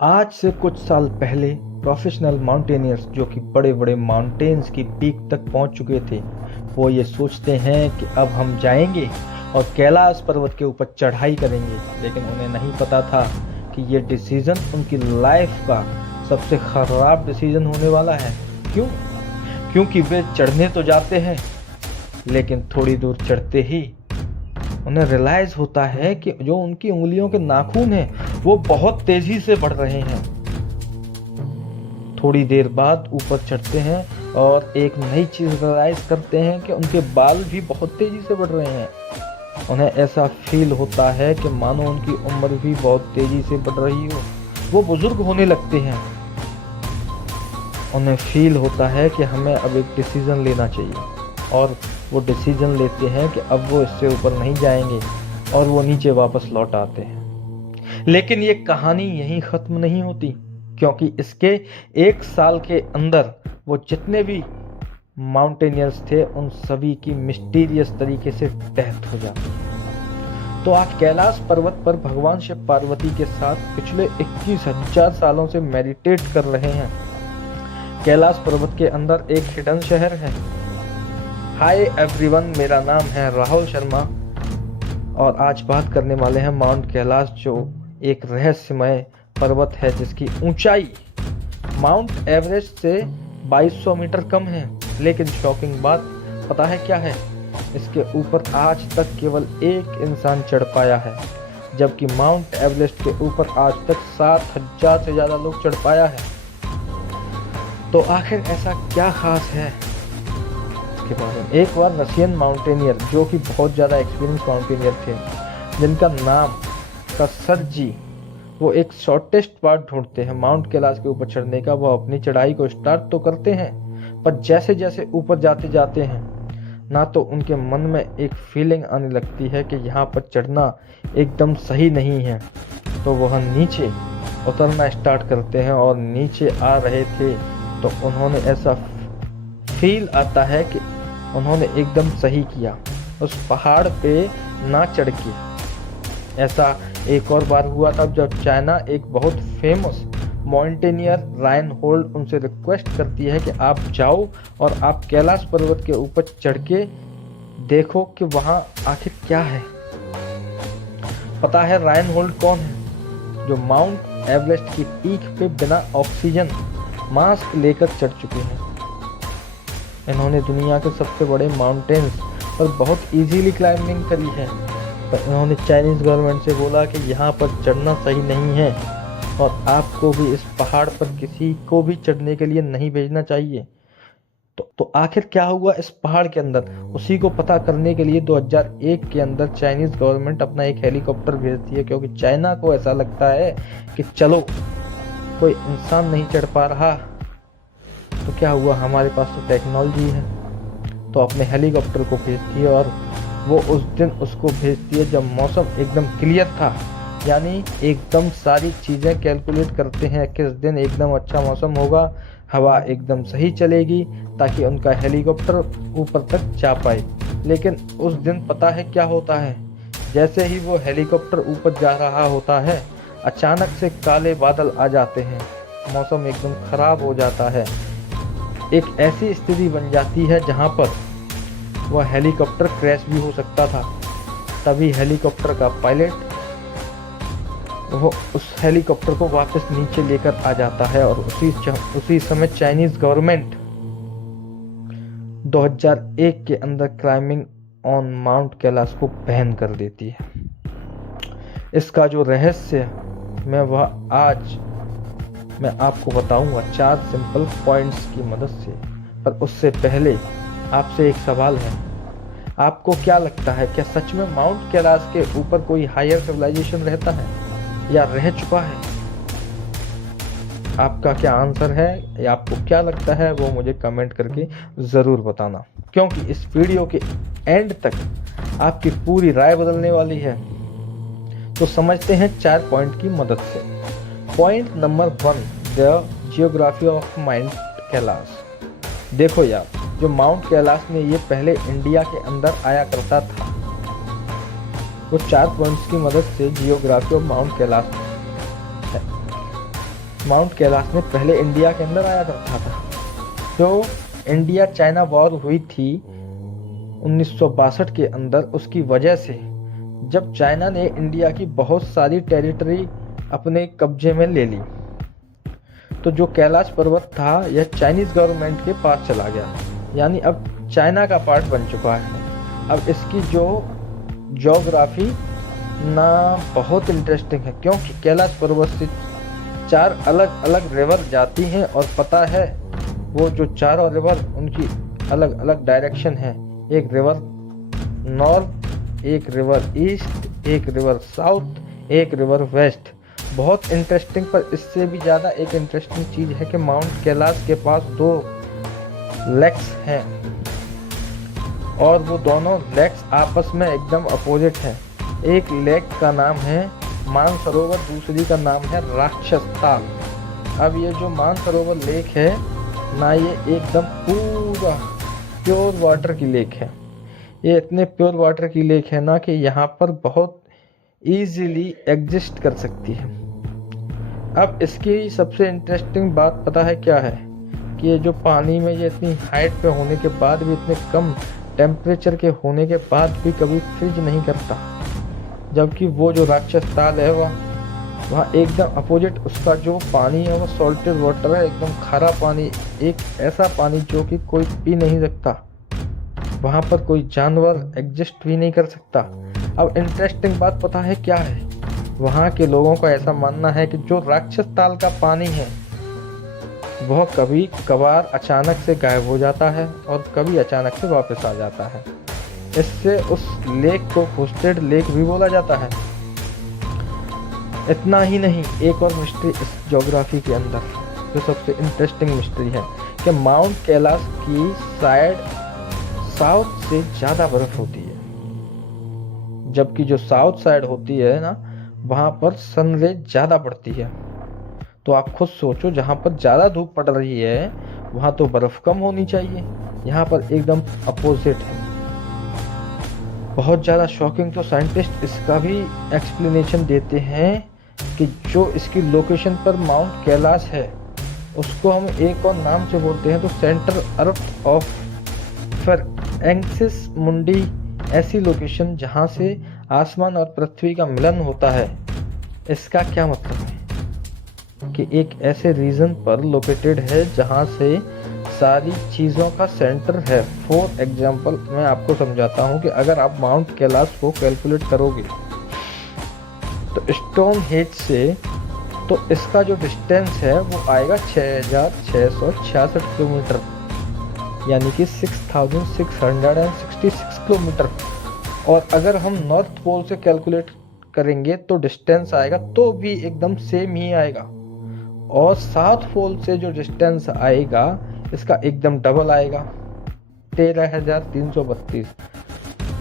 आज से कुछ साल पहले प्रोफेशनल माउंटेनियर्स जो कि बड़े बड़े माउंटेन्स की पीक तक पहुंच चुके थे, वो ये सोचते हैं कि अब हम जाएंगे और कैलाश पर्वत के ऊपर चढ़ाई करेंगे। लेकिन उन्हें नहीं पता था कि ये डिसीजन उनकी लाइफ का सबसे खराब डिसीजन होने वाला है। क्यों? क्योंकि वे चढ़ने तो जाते हैं, लेकिन थोड़ी दूर चढ़ते ही उन्हें रियलाइज होता है कि जो उनकी उंगलियों के नाखून हैं वो बहुत तेजी से बढ़ रहे हैं। थोड़ी देर बाद ऊपर चढ़ते हैं और एक नई चीज रियलाइज करते हैं कि उनके बाल भी बहुत तेजी से बढ़ रहे हैं। उन्हें ऐसा फील होता है कि मानो उनकी उम्र भी बहुत तेजी से बढ़ रही हो। वो बुजुर्ग होने लगते हैं। उन्हें फील होता है कि हमें अब एक डिसीजन लेना चाहिए, और वो डिसीजन लेते हैं कि अब वो इससे ऊपर नहीं जाएंगे और वो नीचे वापस लौट आते हैं। लेकिन ये कहानी यहीं ख़त्म नहीं होती, क्योंकि इसके एक साल के अंदर वो जितने भी माउंटेनियर्स थे उन सभी की मिस्टीरियस तरीके से डेथ हो जाती है। तो आज कैलाश पर्वत पर भगवान शिव पार्वती के साथ पिछले 21,000 सालों से मेडिटेट कर रहे हैं। कैलाश पर्वत के अंदर एक हिडन शहर है। हाय एवरीवन, मेरा नाम है राहुल शर्मा और आज बात करने वाले हैं माउंट कैलाश, जो एक रहस्यमय पर्वत है जिसकी ऊंचाई माउंट एवरेस्ट से 2200 मीटर कम है। लेकिन शॉकिंग बात पता है क्या है? इसके ऊपर आज तक केवल एक इंसान चढ़ पाया है, जबकि माउंट एवरेस्ट के ऊपर आज तक 7,000 से ज़्यादा लोग चढ़ पाया है। तो आखिर ऐसा क्या खास है के बारे में? एक बार रशियन माउंटेनियर जो कि बहुत ज़्यादा एक्सपीरियंस माउंटेनियर थे, जिनका नाम कसरजी, वो एक शॉर्टेस्ट पार्ट ढूंढते हैं माउंट कैलाश के ऊपर चढ़ने का। वो अपनी चढ़ाई को स्टार्ट तो करते हैं, पर जैसे जैसे ऊपर जाते जाते हैं ना तो उनके मन में एक फीलिंग आने लगती है कि यहाँ पर चढ़ना एकदम सही नहीं है। तो वह नीचे उतरना स्टार्ट करते हैं, और नीचे आ रहे थे तो उन्होंने ऐसा फील आता है कि उन्होंने एकदम सही किया उस पहाड़ पे ना चढ़ के। ऐसा एक और बार हुआ था जब चाइना एक बहुत फेमस माउंटेनियर रायन होल्ड उनसे रिक्वेस्ट करती है कि आप जाओ और आप कैलाश पर्वत के ऊपर चढ़ के देखो कि वहाँ आखिर क्या है। पता है रायन होल्ड कौन है? जो माउंट एवरेस्ट की पीक पे बिना ऑक्सीजन मास्क लेकर चढ़ चुके हैं। इन्होंने दुनिया के सबसे बड़े माउंटेन्स पर बहुत इजीली क्लाइंबिंग करी है, पर इन्होंने चाइनीज़ गवर्नमेंट से बोला कि यहाँ पर चढ़ना सही नहीं है और आपको भी इस पहाड़ पर किसी को भी चढ़ने के लिए नहीं भेजना चाहिए। तो आखिर क्या हुआ इस पहाड़ के अंदर? उसी को पता करने के लिए 2001 के अंदर चाइनीज़ गवर्नमेंट अपना एक हेलीकॉप्टर भेजती है, क्योंकि चाइना को ऐसा लगता है कि चलो कोई इंसान नहीं चढ़ पा रहा, तो क्या हुआ, हमारे पास तो टेक्नोलॉजी है। तो अपने हेलीकॉप्टर को भेजती है, और वो उस दिन उसको भेजती है जब मौसम एकदम क्लियर था। यानी एकदम सारी चीज़ें कैलकुलेट करते हैं किस दिन एकदम अच्छा मौसम होगा, हवा एकदम सही चलेगी ताकि उनका हेलीकॉप्टर ऊपर तक जा पाए। लेकिन उस दिन पता है क्या होता है? जैसे ही वो हेलीकॉप्टर ऊपर जा रहा होता है, अचानक से काले बादल आ जाते हैं, मौसम एकदम ख़राब हो जाता है। एक ऐसी स्थिति बन जाती है जहाँ पर वह हेलीकॉप्टर क्रैश भी हो सकता था। तभी हेलीकॉप्टर का पायलट वो उस हेलीकॉप्टर को वापस नीचे लेकर आ जाता है, और उसी समय चाइनीज़ गवर्नमेंट 2001 के अंदर क्लाइंबिंग ऑन माउंट कैलाश को बैन कर देती है। इसका जो रहस्य मैं वह आज मैं आपको बताऊंगा 4 सिंपल पॉइंट्स की मदद से। पर उससे पहले आपसे एक सवाल है, आपको क्या लगता है, क्या सच में माउंट कैलाश के ऊपर कोई हायर सिविलाइजेशन रहता है या रह चुका है? आपका क्या आंसर है या आपको क्या लगता है, वो मुझे कमेंट करके ज़रूर बताना, क्योंकि इस वीडियो के एंड तक आपकी पूरी राय बदलने वाली है। तो समझते हैं 4 पॉइंट की मदद से। Point number 1, the geography of mount Kailash. देखो यार, जो माउंट कैलाश में ये पहले इंडिया के अंदर आया करता था, वो 4 पॉइंट्स की मदद से जियोग्राफी ऑफ माउंट कैलाश है। माउंट कैलाश में पहले इंडिया के अंदर आया करता था। जो इंडिया चाइना वॉर हुई थी 1962 के अंदर, उसकी वजह से जब चाइना ने इंडिया की बहुत सारी टेरिटरी अपने कब्जे में ले ली, तो जो कैलाश पर्वत था यह चाइनीज गवर्नमेंट के पास चला गया, यानी अब चाइना का पार्ट बन चुका है। अब इसकी जो ज्योग्राफी ना बहुत इंटरेस्टिंग है, क्योंकि कैलाश पर्वत से 4 अलग अलग रिवर जाती हैं, और पता है वो जो चारों रिवर उनकी अलग अलग डायरेक्शन है। एक रिवर नॉर्थ, एक रिवर ईस्ट, एक रिवर साउथ, एक रिवर वेस्ट। बहुत इंटरेस्टिंग, पर इससे भी ज़्यादा एक इंटरेस्टिंग चीज़ है कि माउंट कैलाश के पास 2 लेक्स हैं, और वो दोनों लेक्स आपस में एकदम अपोजिट हैं। एक लेक का नाम है मानसरोवर, दूसरी का नाम है राक्षस ताल। अब ये जो मानसरोवर लेक है ना, ये एकदम पूरा प्योर वाटर की लेक है। ये इतने प्योर वाटर की लेक है ना कि यहाँ पर बहुत इजीली एग्जिस्ट कर सकती है। अब इसकी सबसे इंटरेस्टिंग बात पता है क्या है, कि ये जो पानी में ये इतनी हाइट पे होने के बाद भी, इतने कम टेम्परेचर के होने के बाद भी कभी फ्रीज नहीं करता। जबकि वो जो राक्षस ताल है वहाँ एकदम अपोजिट उसका जो पानी है वो सॉल्टेड वाटर है, एकदम खारा पानी, एक ऐसा पानी जो कि कोई पी नहीं सकता। वहाँ पर कोई जानवर एग्जिस्ट भी नहीं कर सकता। अब इंटरेस्टिंग बात पता है क्या है, वहाँ के लोगों का ऐसा मानना है कि जो राक्षस ताल का पानी है वह कभी कभार अचानक से गायब हो जाता है और कभी अचानक से वापस आ जाता है। इससे उस लेक को घोस्टेड लेक भी बोला जाता है। इतना ही नहीं, एक और मिस्ट्री इस ज्योग्राफी के अंदर जो सबसे इंटरेस्टिंग मिस्ट्री है कि माउंट कैलाश की साइड साउथ से ज़्यादा बर्फ होती है, जबकि जो साउथ साइड होती है ना, वहाँ पर सनरेज ज़्यादा पड़ती है। तो आप खुद सोचो, जहाँ पर ज़्यादा धूप पड़ रही है वहाँ तो बर्फ़ कम होनी चाहिए, यहाँ पर एकदम अपोजिट है। बहुत ज़्यादा शॉकिंग। तो साइंटिस्ट इसका भी एक्सप्लेनेशन देते हैं कि जो इसकी लोकेशन पर माउंट कैलाश है उसको हम एक और नाम से बोलते हैं, तो सेंटर अर्थ ऑफ फेरेंसिस मुंडी, ऐसी लोकेशन जहाँ से आसमान और पृथ्वी का मिलन होता है। इसका क्या मतलब है कि एक ऐसे रीजन पर लोकेटेड है जहाँ से सारी चीज़ों का सेंटर है। फॉर एग्जाम्पल मैं आपको समझाता हूँ कि अगर आप माउंट कैलाश को कैलकुलेट करोगे तो स्टोन हेज से, तो इसका जो डिस्टेंस है वो आएगा 6666 किलोमीटर, यानी कि 6666 किलोमीटर। और अगर हम नॉर्थ पोल से कैलकुलेट करेंगे तो डिस्टेंस आएगा तो भी एकदम सेम ही आएगा, और साउथ पोल से जो डिस्टेंस आएगा इसका एकदम डबल आएगा, 13,332,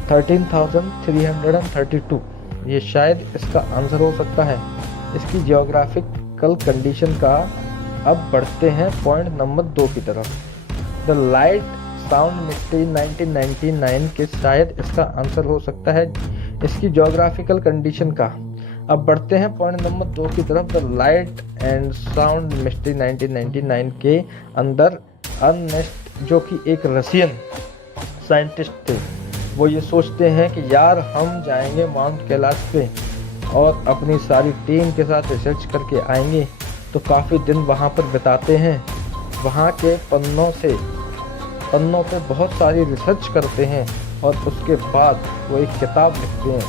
13,332। ये शायद इसका आंसर हो सकता है। इसकी जियोग्राफिकल कंडीशन का। अब बढ़ते हैं पॉइंट नंबर 2 की तरफ। द लाइट साउंड मिस्ट्री 1999 के शायद इसका आंसर हो सकता है इसकी जियोग्राफिकल कंडीशन का। अब बढ़ते हैं पॉइंट नंबर 2 की तरफ। The light and sound mystery 1999 के अंदर अर्नेस्ट, जो कि एक रशियन साइंटिस्ट थे, वो ये सोचते हैं कि यार हम जाएंगे माउंट कैलाश पे और अपनी सारी टीम के साथ रिसर्च करके आएंगे। तो काफ़ी दिन वहाँ पर बिताते हैं, वहाँ के पन्नों पे बहुत सारी रिसर्च करते हैं, और उसके बाद वो एक किताब लिखते हैं,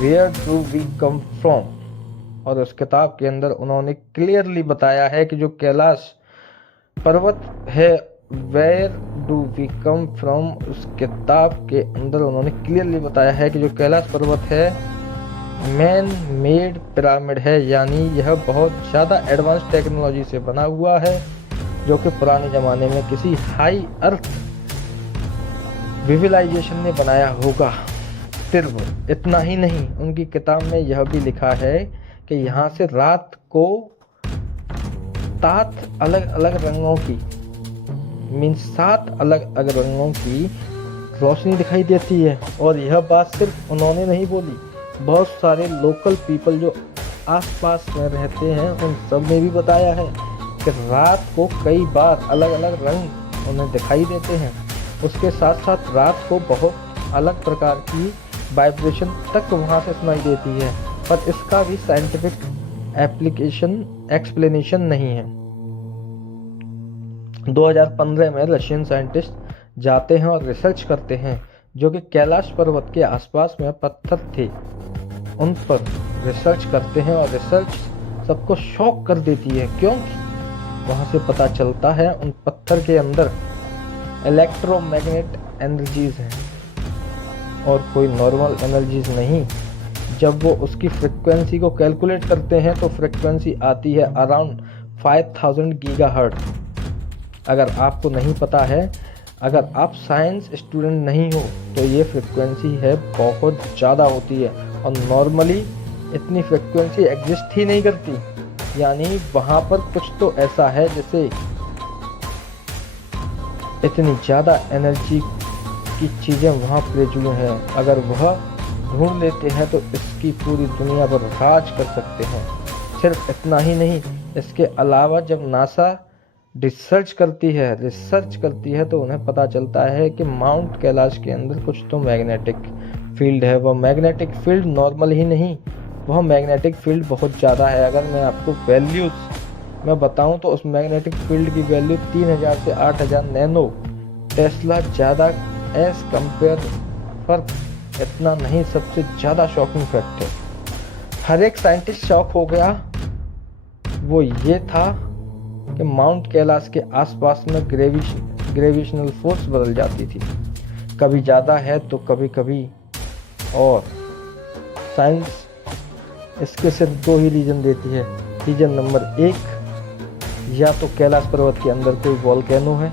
where do we come from. और उस किताब के अंदर उन्होंने क्लियरली बताया है कि जो कैलाश पर्वत है, where do we come from, उस किताब के अंदर उन्होंने क्लियरली बताया है कि जो कैलाश पर्वत है मैन मेड पिरामिड है, यानी यह बहुत ज़्यादा एडवांस टेक्नोलॉजी से बना हुआ है, जो कि पुराने ज़माने में किसी हाई अर्थ विजुअलाइजेशन ने बनाया होगा। सिर्फ इतना ही नहीं, उनकी किताब में यह भी लिखा है कि यहाँ से रात को 7 अलग अलग रंगों की, 7 अलग अलग रंगों की रोशनी दिखाई देती है। और यह बात सिर्फ उन्होंने नहीं बोली, बहुत सारे लोकल पीपल जो आसपास में रहते हैं उन सब ने भी बताया है कि रात को कई बार अलग अलग रंग उन्हें दिखाई देते हैं। उसके साथ साथ रात को बहुत अलग प्रकार की वाइब्रेशन तक वहाँ से सुनाई देती है, पर इसका भी साइंटिफिक एक्सप्लेनेशन नहीं है। 2015 में रशियन साइंटिस्ट जाते हैं और रिसर्च करते हैं जो कि कैलाश पर्वत के आसपास में पत्थर थे, उन पर रिसर्च करते हैं और रिसर्च सबको शॉक कर देती है, क्योंकि वहाँ से पता चलता है उन पत्थर के अंदर इलेक्ट्रोमैग्नेट एनर्जीज हैं और कोई नॉर्मल एनर्जीज नहीं। जब वो उसकी फ्रिक्वेंसी को कैलकुलेट करते हैं तो फ्रिक्वेंसी आती है अराउंड 5000 गीगाहर्ट्ज। अगर आपको नहीं पता है, अगर आप साइंस स्टूडेंट नहीं हो, तो ये फ्रिक्वेंसी है बहुत ज़्यादा होती है और नॉर्मली इतनी फ्रिक्वेंसी एग्जिस्ट ही नहीं करती। यानी वहाँ पर कुछ तो ऐसा है जैसे इतनी ज़्यादा एनर्जी की चीज़ें वहाँ प्रेजुड़ हैं। अगर वह ढूंढ लेते हैं तो इसकी पूरी दुनिया पर राज कर सकते हैं। सिर्फ इतना ही नहीं, इसके अलावा जब नासा रिसर्च करती है तो उन्हें पता चलता है कि माउंट कैलाश के अंदर कुछ तो मैग्नेटिक फील्ड है। वह मैग्नेटिक फील्ड नॉर्मल ही नहीं, वह मैग्नेटिक फील्ड बहुत ज़्यादा है। अगर मैं आपको वैल्यूज़ मैं बताऊं तो उस मैग्नेटिक फील्ड की वैल्यू 3000 से 8000 नैनो टेस्ला ज़्यादा एज कंपेयर। फर्क इतना नहीं, सबसे ज़्यादा शॉकिंग फैक्ट है, हर एक साइंटिस्ट शॉक हो गया, वो ये था कि माउंट कैलाश के आसपास में ग्रेविशनल फोर्स बदल जाती थी, कभी ज़्यादा है तो कभी कभी। और साइंस इसके सिर्फ दो ही रीजन देती है। रीजन नंबर 1, या तो कैलाश पर्वत के अंदर कोई वोल्केनो है।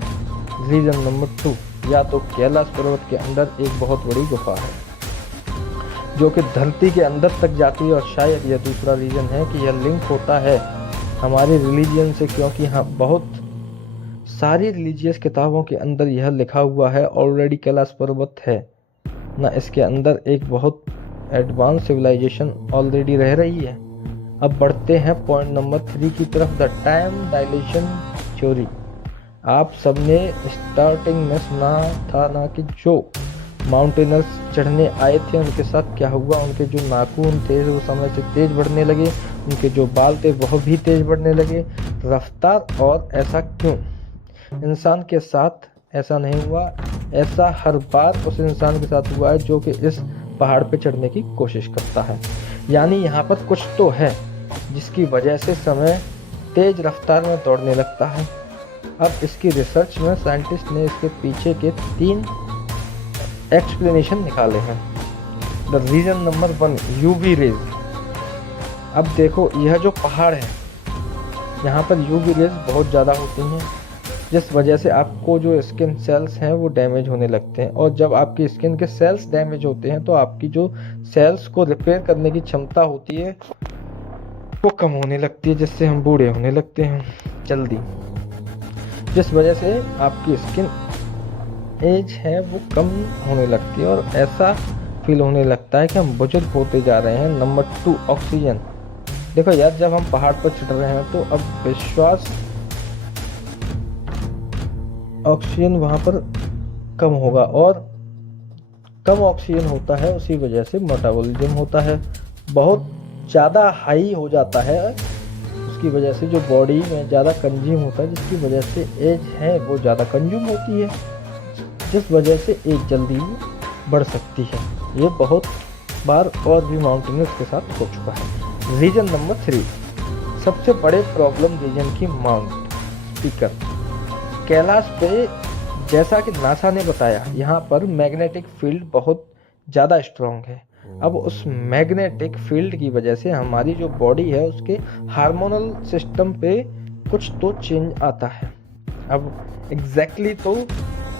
रीजन नंबर 2, या तो कैलाश पर्वत के अंदर एक बहुत बड़ी गुफा है जो कि धरती के अंदर तक जाती है। और शायद यह दूसरा रीजन है कि यह लिंक होता है हमारे रिलीजियन से, क्योंकि हाँ बहुत सारी रिलीजियस किताबों के अंदर यह लिखा हुआ है ऑलरेडी कैलाश पर्वत है ना, इसके अंदर एक बहुत एडवांस सिविलाइजेशन ऑलरेडी रह रही है। अब बढ़ते हैं पॉइंट नंबर 3 की तरफ, द टाइम डायलेशन थ्योरी। आप सबने स्टार्टिंग में सुना था ना कि जो माउंटेनर्स चढ़ने आए थे उनके साथ क्या हुआ, उनके जो नाखून थे वो समय से तेज बढ़ने लगे, उनके जो बाल थे वह भी तेज बढ़ने लगे, रफ्तार। और ऐसा क्यों? इंसान के साथ ऐसा नहीं हुआ, ऐसा हर बार उस इंसान के साथ हुआ है जो कि इस पहाड़ पे चढ़ने की कोशिश करता है। यानी यहाँ पर कुछ तो है जिसकी वजह से समय तेज रफ्तार में दौड़ने लगता है। अब इसकी रिसर्च में साइंटिस्ट ने इसके पीछे के 3 एक्सप्लेनेशन निकाले हैं। The reason number 1, UV rays. अब देखो, यह जो पहाड़ है यहाँ पर यूवी रेज बहुत ज़्यादा होती हैं, जिस वजह से आपको जो स्किन सेल्स हैं वो डैमेज होने लगते हैं। और जब आपकी स्किन के सेल्स डैमेज होते हैं तो आपकी जो सेल्स को रिपेयर करने की क्षमता होती है वो कम होने लगती है, जिससे हम बूढ़े होने लगते हैं जल्दी, जिस वजह से आपकी स्किन एज है वो कम होने लगती है और ऐसा फील होने लगता है कि हम बुजुर्ग होते जा रहे हैं। Number 2, oxygen. देखो यार, जब हम पहाड़ पर चढ़ रहे हैं तो अब विश्वास ऑक्सीजन वहाँ पर कम होगा, और कम ऑक्सीजन होता है उसी वजह से मेटाबॉलिज्म होता है, बहुत ज़्यादा हाई हो जाता है, उसकी वजह से जो बॉडी में ज़्यादा कंज्यूम होता है, जिसकी वजह से एज है वो ज़्यादा कंज्यूम होती है, जिस वजह से एज जल्दी बढ़ सकती है। ये बहुत बार और भी माउंटेनर्स के साथ हो चुका है। रीजन नंबर 3, सबसे बड़े प्रॉब्लम रीजन की माउंट स्पीकर। कैलाश पे जैसा कि नासा ने बताया, यहाँ पर मैग्नेटिक फील्ड बहुत ज़्यादा स्ट्रॉन्ग है। अब उस मैग्नेटिक फील्ड की वजह से हमारी जो बॉडी है उसके हार्मोनल सिस्टम पे कुछ तो चेंज आता है। अब एग्जैक्टली तो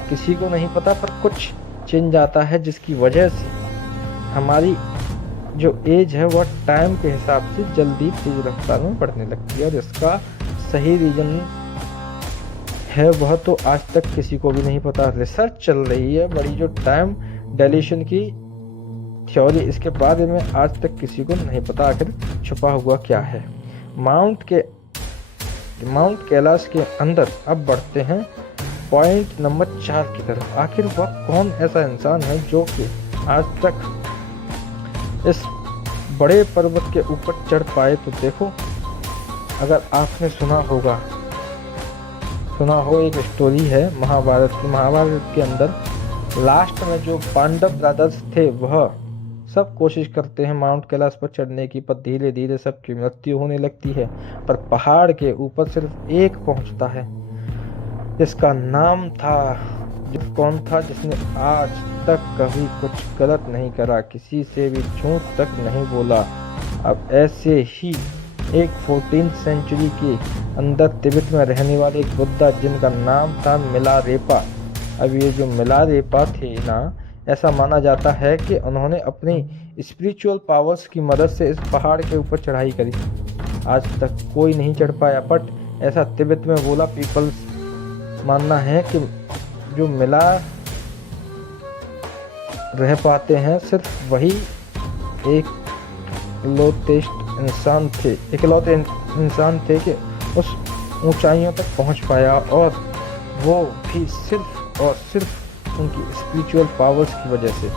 किसी को नहीं पता, पर कुछ चेंज आता है जिसकी वजह से हमारी जो एज है वह टाइम के हिसाब से जल्दी तेज रफ्तार में बढ़ने लगती है। और इसका सही रीजन है वह तो आज तक किसी को भी नहीं पता। रिसर्च चल रही है बड़ी, जो टाइम डायलेशन की थ्योरी, इसके बारे में आज तक किसी को नहीं पता आखिर छुपा हुआ क्या है। माउंट के माउंट कैलाश के अंदर अब बढ़ते हैं पॉइंट नंबर 4 की तरफ। आखिर वह कौन ऐसा इंसान है जो कि आज तक इस बड़े पर्वत के ऊपर चढ़ पाए? तो देखो, अगर आपने सुना हो एक स्टोरी है महाभारत की। महाभारत के अंदर लास्ट में जो पांडव ब्रदर्स थे वह सब कोशिश करते हैं माउंट कैलाश पर चढ़ने की, पर धीरे धीरे सबकी मृत्यु होने लगती है। पर पहाड़ के ऊपर सिर्फ एक पहुंचता है, जिसका नाम था कौन था, जिसने आज तक कभी कुछ गलत नहीं करा, किसी से भी झूठ तक नहीं बोला। अब ऐसे ही एक 14th सेंचुरी के अंदर तिब्बत में रहने वाले एक बुद्धा, जिनका नाम था मिलारेपा। अब ये जो मिलारेपा थे ना, ऐसा माना जाता है कि उन्होंने अपनी स्पिरिचुअल पावर्स की मदद से इस पहाड़ के ऊपर चढ़ाई करी। आज तक कोई नहीं चढ़ पाया, बट ऐसा तिब्बत में बोला पीपल्स मानना है कि जो मिला रह पाते हैं सिर्फ वही इकलौते इंसान थे कि उस ऊंचाइयों तक पहुंच पाया, और वो भी सिर्फ और सिर्फ उनकी स्पिरिचुअल पावर्स की वजह से।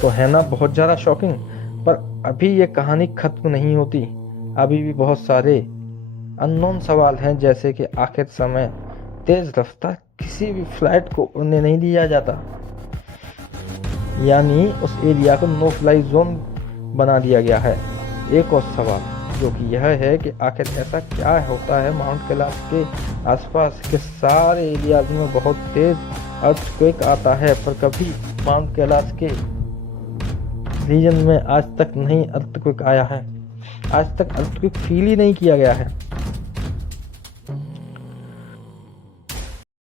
तो है ना बहुत ज़्यादा शॉकिंग। पर अभी ये कहानी खत्म नहीं होती, अभी भी बहुत सारे अननोन सवाल हैं, जैसे कि आखिर समय तेज रफ्तार किसी भी फ्लाइट को उड़ने नहीं दिया जाता, यानी उस एरिया को नो फ्लाई जोन बना दिया गया है। एक और सवाल जो कि यह है कि आखिर ऐसा क्या होता है माउंट कैलाश के आसपास के सारे एरियाज में बहुत तेज अर्थक्वेक आता है, पर कभी माउंट कैलाश के रीजन में आज तक नहीं अर्थक्वेक आया है, आज तक अर्थक्वेक फील ही नहीं किया गया है।